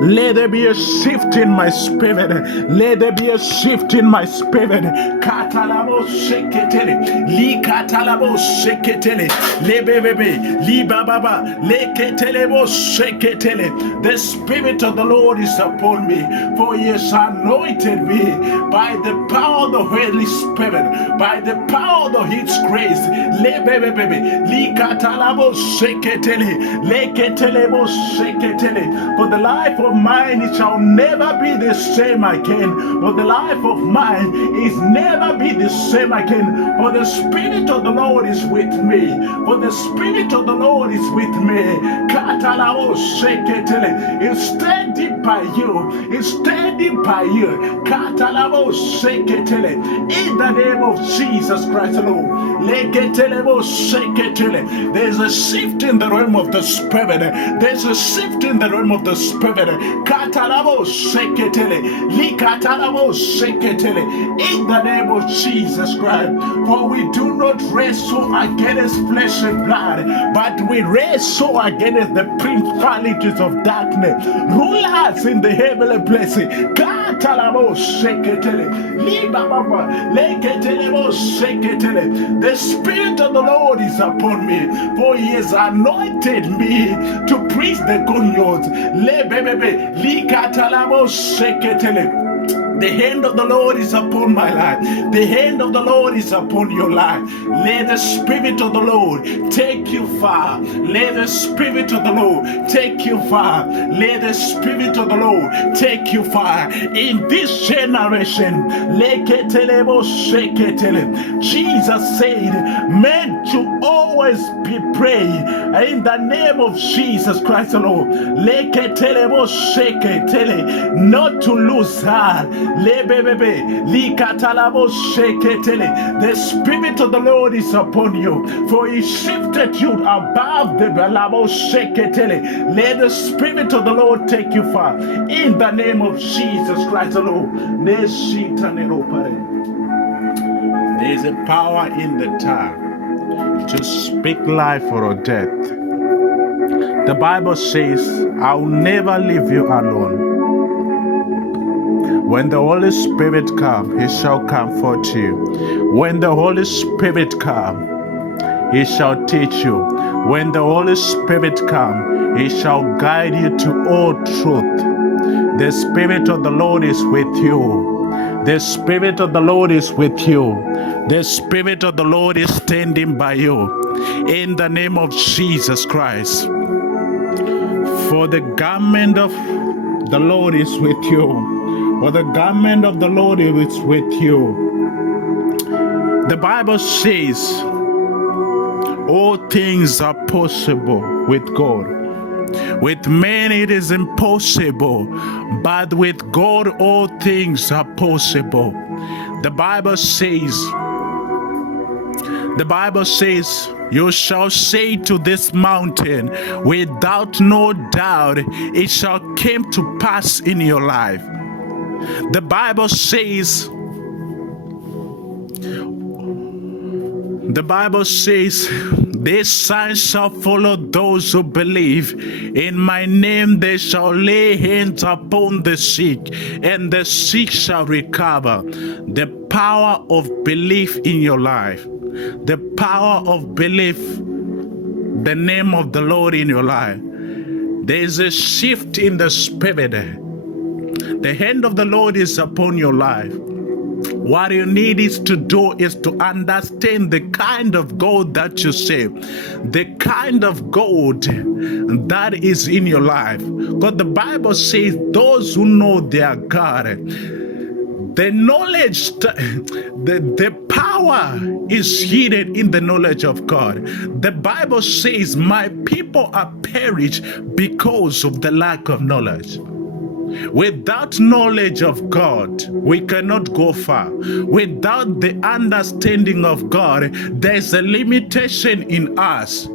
Let there be a shift in my spirit. Let there be a shift in my spirit. Katalabo sheketele, li katalabo sheketele, le bebebe, li bababa, le ketelebo sheketele. The Spirit of the Lord is upon me, for He has anointed me by the power of the Holy Spirit, by the power of His grace. Le bebebe, li katalabo sheketele, le ketelebo sheketele. For the life of mine, it shall never be the same again. For the life of mine is never be the same again. For the Spirit of the Lord is with me. For the Spirit of the Lord is with me. Katalabo sheketele. It's standing by you. It's standing by you. Katalabo sheketele. In the name of Jesus Christ alone. Leketelebo sheketele. There's a shift in the realm of the Spirit. There's a shift in the realm of the Spirit. Katalabo sheketele. Likatalabo sheketele. In the name of Jesus Christ. For we do not wrestle against flesh and blood, but we wrestle against the principalities of darkness, rulers in the heavenly places. Katalabo sheketele. Libababa. Leketelebo sheketele. The Spirit of the Lord is upon me, for He has anointed me to preach the good news. Lebebebe, likatalabo sheketele. The hand of the Lord is upon my life. The hand of the Lord is upon your life. Let the Spirit of the Lord take you far. Let the Spirit of the Lord take you far. Let the Spirit of the Lord take you far. In this generation, Jesus said, men to always be praying in the name of Jesus Christ alone. Not to lose heart. The Spirit of the Lord is upon you, for He shifted you above the Belabo Sheketele. Let the Spirit of the Lord take you far. In the name of Jesus Christ alone. There's a power in the tongue to speak life or death. The Bible says, I'll never leave you alone. When the Holy Spirit comes, He shall comfort you. When the Holy Spirit comes, He shall teach you. When the Holy Spirit comes, He shall guide you to all truth. The Spirit of the Lord is with you. The Spirit of the Lord is with you. The Spirit of the Lord is standing by you. In the name of Jesus Christ. For the garment of the Lord is with you. For the garment of the Lord is with you. The Bible says, all things are possible with God. With men it is impossible, but with God all things are possible. The Bible says, you shall say to this mountain, without no doubt, it shall come to pass in your life. The Bible says, these signs shall follow those who believe. In my name they shall lay hands upon the sick, and the sick shall recover. The power of belief in your life. The power of belief, the name of the Lord in your life. There is a shift in the Spirit. The hand of the Lord is upon your life. What you need is to do is to understand the kind of God that you serve, the kind of God that is in your life. Because the Bible says those who know their God, the knowledge, the power is hidden in the knowledge of God. The Bible says, my people are perished because of the lack of knowledge. Without knowledge of God, we cannot go far. Without the understanding of God, there's a limitation in us.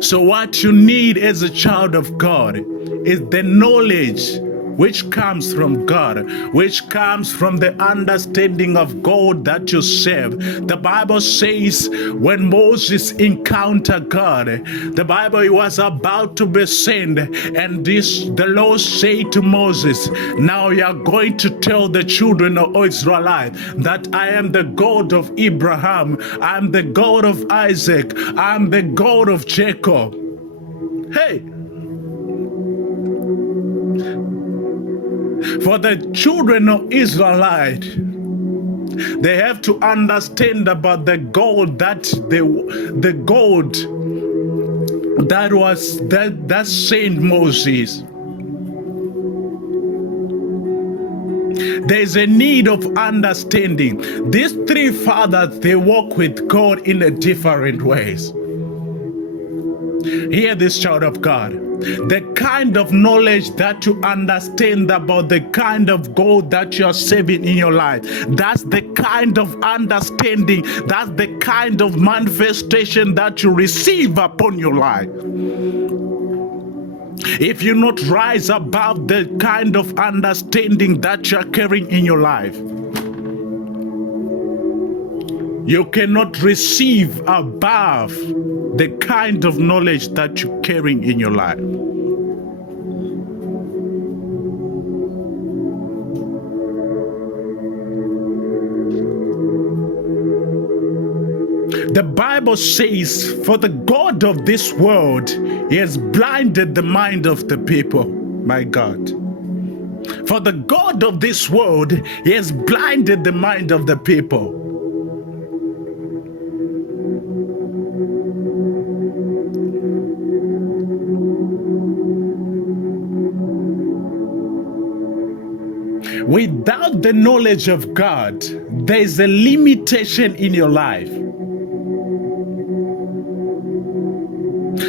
So what you need as a child of God is the knowledge which comes from God, which comes from the understanding of God that you serve. The Bible says when Moses encountered God, the Bible, he was about to be sent, and the Lord said to Moses, now you are going to tell the children of Israel that I am the God of Abraham, I am the God of Isaac, I am the God of Jacob. Hey, for the children of Israelite, they have to understand about the God that the God that sent Moses. There's a need of understanding. These three fathers, they walk with God in a different ways. Hear this, child of God. The kind of knowledge that you understand about the kind of God that you are serving in your life, that's the kind of understanding, that's the kind of manifestation that you receive upon your life. If you not rise above the kind of understanding that you are carrying in your life, you cannot receive above the kind of knowledge that you're carrying in your life. The Bible says, for the God of this world, he has blinded the mind of the people. My God. For the God of this world, he has blinded the mind of the people. Without the knowledge of God, there is a limitation in your life.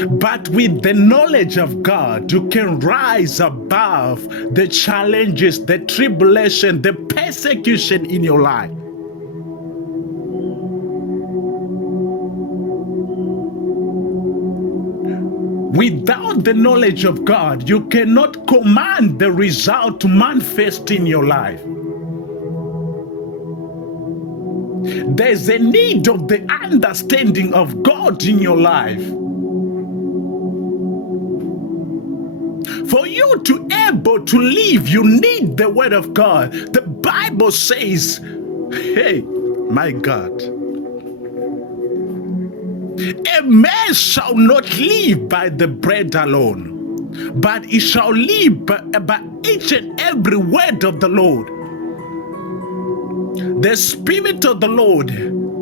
But with the knowledge of God, you can rise above the challenges, the tribulation, the persecution in your life. Without the knowledge of God, you cannot command the result to manifest in your life. There's a need of the understanding of God in your life. For you to be able to live, you need the word of God. The Bible says, hey, my God, a man shall not live by the bread alone, but he shall live by each and every word of the Lord. The Spirit of the Lord,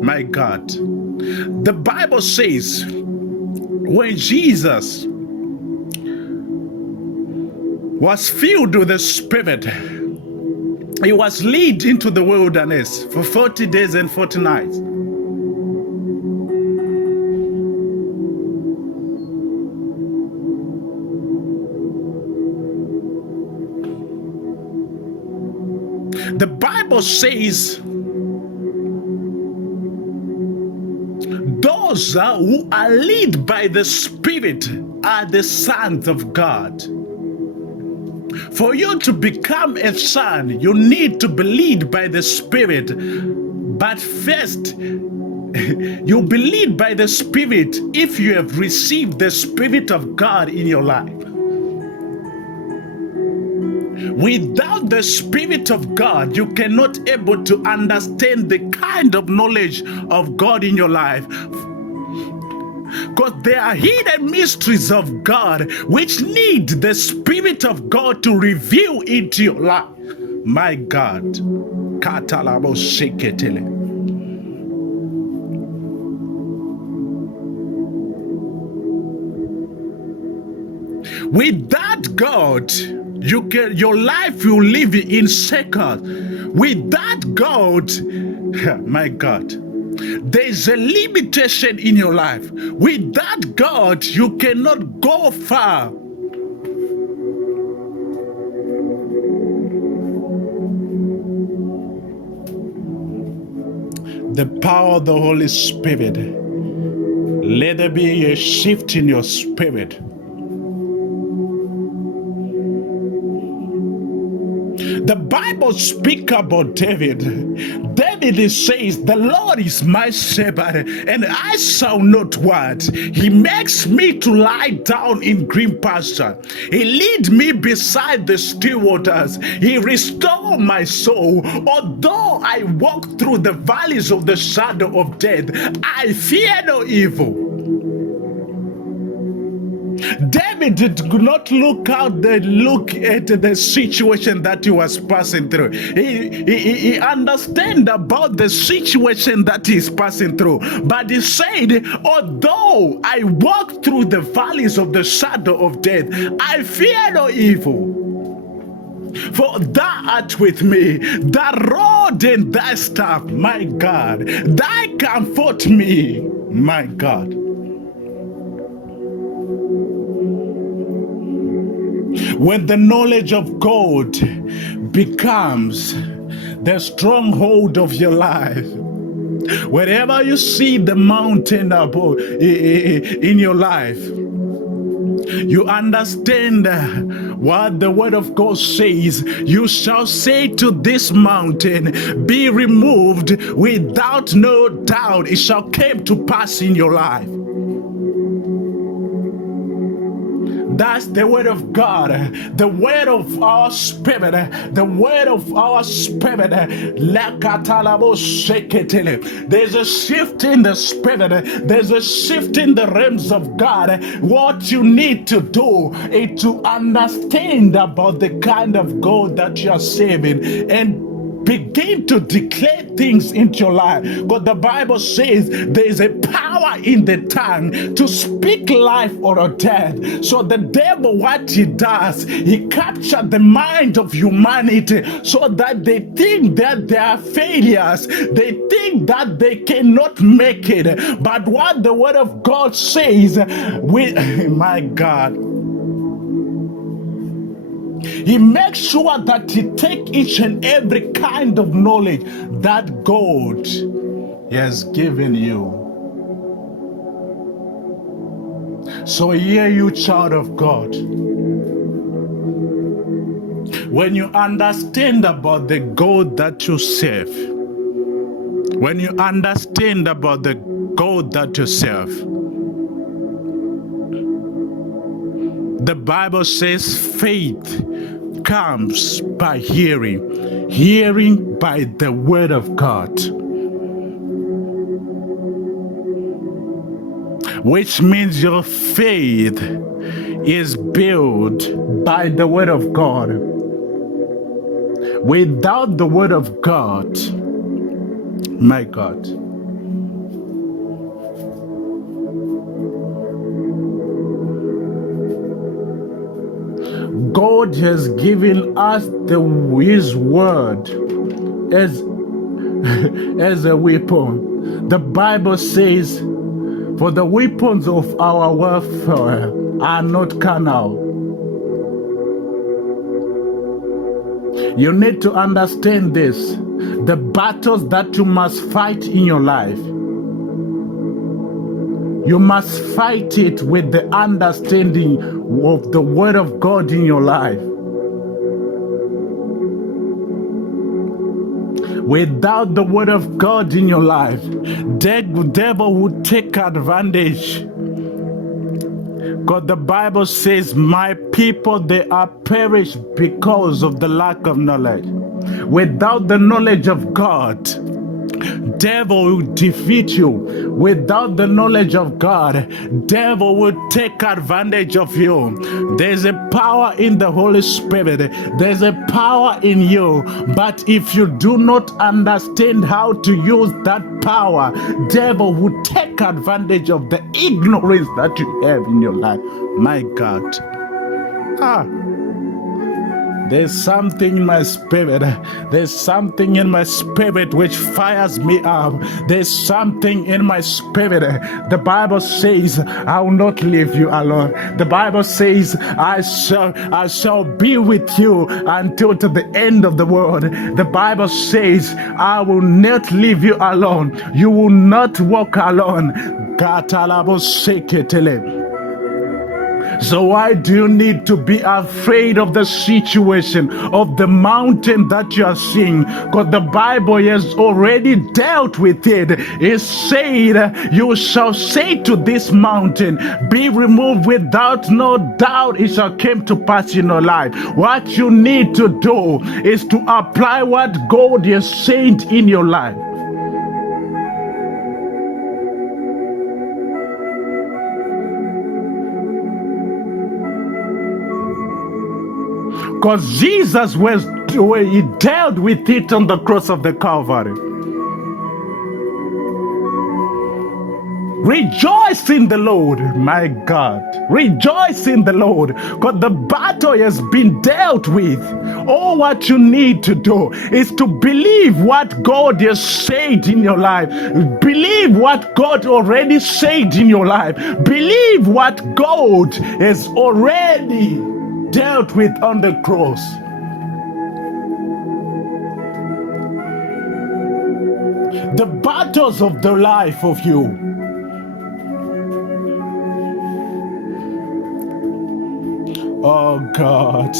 my God. The Bible says, when Jesus was filled with the Spirit, he was led into the wilderness for 40 days and 40 nights. The Bible says, those who are led by the Spirit are the sons of God. For you to become a son, you need to be led by the Spirit. But first, you be led by the Spirit if you have received the Spirit of God in your life. Without the Spirit of God, you cannot be able to understand the kind of knowledge of God in your life. Because there are hidden mysteries of God which need the Spirit of God to reveal into your life. My God. Katalabo sheketele. Without God, your life will live in circles. Without God, my God, there is a limitation in your life. Without God, you cannot go far. The power of the Holy Spirit. Let there be a shift in your spirit. The Bible speaks about David. David says, the Lord is my shepherd, and I shall not want. He makes me to lie down in green pasture. He leads me beside the still waters. He restores my soul. Although I walk through the valleys of the shadow of death, I fear no evil. David did not look at the situation that he was passing through. He understand about the situation that he's passing through. But he said, although I walk through the valleys of the shadow of death, I fear no evil. For thou art with me, thy rod and thy staff, my God, thy comfort me, my God. When the knowledge of God becomes the stronghold of your life, wherever you see the mountain above in your life, you understand what the word of God says. You shall say to this mountain, be removed, without no doubt it shall come to pass in your life. That's the word of God, the word of our spirit, the word of our spirit. There's a shift in the spirit, there's a shift in the realms of God. What you need to do is to understand about the kind of God that you are serving and begin to declare things into your life. But the Bible says there is a power in the tongue to speak life or death. So the devil, what he does, he captures the mind of humanity so that they think that they are failures. They think that they cannot make it. But what the word of God says, my God, he makes sure that he take each and every kind of knowledge that God has given you. So hear you, child of God. When you understand about the God that you serve, when you understand about the God that you serve, the Bible says faith comes by hearing, hearing by the word of God, which means your faith is built by the word of God. Without the word of God, my God, God has given us His word as a weapon. The Bible says, for the weapons of our warfare are not carnal. You need to understand this. The battles that you must fight in your life, you must fight it with the understanding of the word of God in your life. Without the word of God in your life, the devil would take advantage. God, the Bible says, my people, they are perished because of the lack of knowledge. Without the knowledge of God, devil will defeat you. Without the knowledge of God, devil will take advantage of you. There's a power in the Holy Spirit. There's a power in you. But if you do not understand how to use that power, devil will take advantage of the ignorance that you have in your life. My God. There's something in my spirit. There's something in my spirit which fires me up. There's something in my spirit. The Bible says, I will not leave you alone. The Bible says, I shall be with you until to the end of the world. The Bible says, I will not leave you alone. You will not walk alone. So why do you need to be afraid of the situation, of the mountain that you are seeing? Because the Bible has already dealt with it. It said, you shall say to this mountain, be removed, without no doubt it shall come to pass in your life. What you need to do is to apply what God has said in your life. Because Jesus he dealt with it on the cross of the Calvary. Rejoice in the Lord, my God. Rejoice in the Lord, because the battle has been dealt with. All what you need to do is to believe what God has said in your life. Believe what God already said in your life. Believe what God has already dealt with on the cross. The battles of the life of you. Oh God,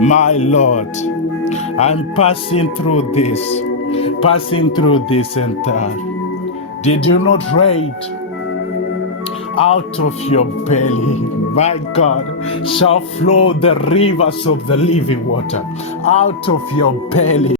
my Lord, I'm passing through this and that. Did you not read? Out of your belly, my God, shall flow the rivers of the living water. Out of your belly.